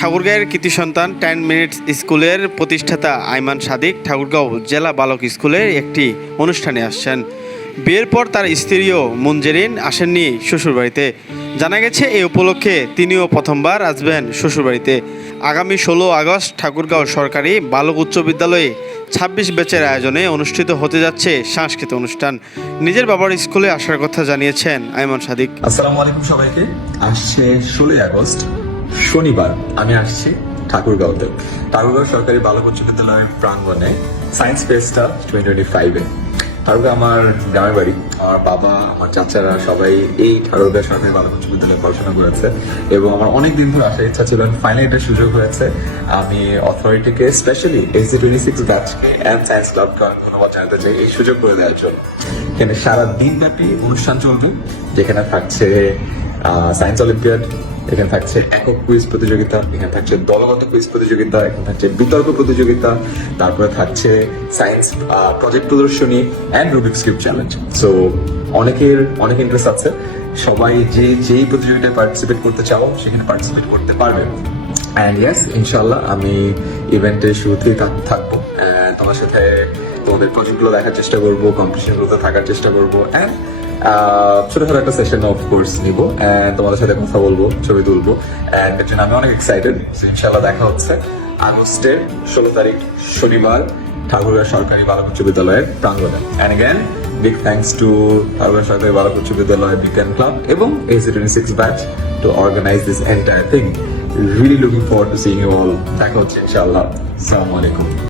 ঠাকুরগাঁয়ের কৃতি সন্তান ten minutes স্কুলের প্রতিষ্ঠাতা আইমান সাদিক ঠাকুরগাঁও জেলা বালক স্কুলের একটি অনুষ্ঠানে আসছেন। বিয়ের পর তার স্ত্রীও মুঞ্জেরিন আসেননি শ্বশুরবাড়িতে। জানা গেছে এই উপলক্ষে তিনিও প্রথমবার আসবেন শ্বশুরবাড়িতে। আগামী ষোলো আগস্ট ঠাকুরগাঁও সরকারি বালক উচ্চ বিদ্যালয়ে ছাব্বিশ ব্যাচের আয়োজনে অনুষ্ঠিত হতে যাচ্ছে সাংস্কৃতিক অনুষ্ঠান। নিজের বাবার স্কুলে আসার কথা জানিয়েছেন আইমান সাদিক। আসসালামু আলাইকুম সবাইকে। আসছে ষোলোই আগস্ট। শনিবার আমি আসছি ঠাকুরগাঁওতে। ঠাকুরগাঁও সরকারি বালক উচ্চ বিদ্যালয়ের প্রাঙ্গণে সায়েন্স ফেস্টটা টোয়েন্টি ফাইভে ঠাকুরগাঁও আমার গ্রামের বাড়ি, আমার বাবা, আমার চাচারা সবাই এই ঠাকুরগাঁও সরকারি বালক উচ্চ বিদ্যালয়ে পড়াশোনা করেছে এবং আমার অনেক দিন ধরে আসার ইচ্ছা ছিল ফাইনালি একটা সুযোগ হয়েছে। আমি অথরিটিকে স্পেশালি এসি টোয়েন্টি সিক্স ব্যাচকে অ্যান্ড সায়েন্স ক্লাবকে অনেক ধন্যবাদ জানাতে চাই এই সুযোগ করে দেওয়ার জন্য। এখানে সারা দিন ব্যাপী অনুষ্ঠান চলবে, যেখানে থাকছে সায়েন্স অলিম্পিয়াড এখানে থাকছে একক কুইজ প্রতিযোগিতা, এখানে থাকছে দলগত কুইজ প্রতিযোগিতা, এখানে থাকছে বিতর্ক প্রতিযোগিতা, তারপরে থাকছে সায়েন্স প্রজেক্ট প্রদর্শনী and Rubik's cube challenge so অনেকের, অনেক ইন্টারেস্ট আছে। সবাই যে, যেই প্রতিযোগিতায় পার্টিসিপেট করতে চাও, সেখানে পার্টিসিপেট করতে পারবে। অ্যান্ড ইয়েস ইনশাল্লাহ আমি ইভেন্টের শুরুতেই থাক- থাকব। তোমার সাথে তোমাদের প্রজেক্টগুলো দেখার চেষ্টা করব কম্পিটিশনগুলোতে থাকার চেষ্টা করব। অ্যান্ড ছোটখাটো একটা সেশন অফ কোর্স নিবো তোমাদের সাথে কথা বলব, ছবি তুলবো এর জন্য আমি অনেক এক্সাইটেড ইনশাল্লাহ দেখা হচ্ছে। আগস্টের ষোলো তারিখ, শনিবার, ঠাকুরগাঁ সরকারি বালক উচ্চ বিদ্যালয়ের প্রাঙ্গণে। And again big thanks to Thakurgaon সরকারি বালক উচ্চ বিদ্যালয় বিজ্ঞান ক্লাব এবং AC twenty six batch to organise this entire thing really looking forward to seeing you all দেখা হচ্ছে আসসালামু আলাইকুম